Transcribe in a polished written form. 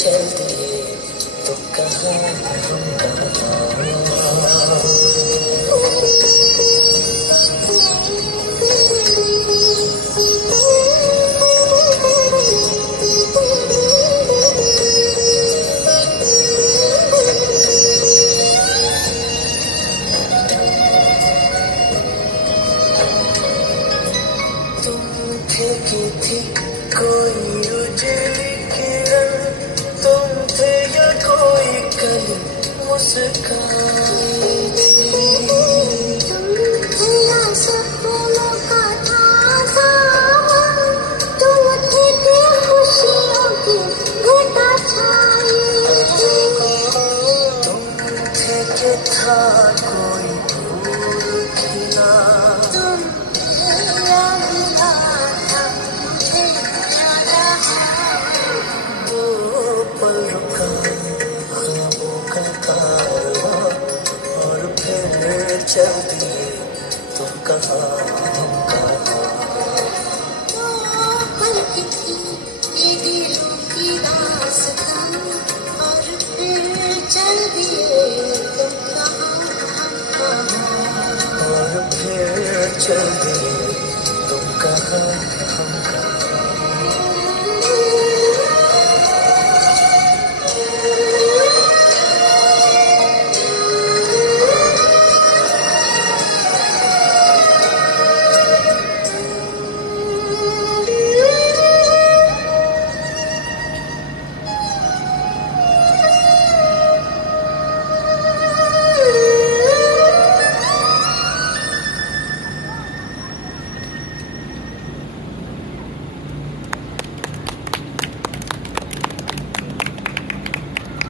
चल दिए तो कहाँ हम कहाँ। की थी कोई उजली किरण, तुम थे या कोई कली मुस्काई थी। तुम थे या सपनों का ताज़ा, तुम थे खुशियों की घटा छाई थी। तुम थे कि था कोई फूल खिला, तुम पल रुका ख्वाबों का कारवां और फिर चल दिए तुम कहाँ हम कहाँ। पल की थी ये दिलों की दास्तां और फिर चल दिए तुम कहाँ हम कहाँ। और फिर चल दिए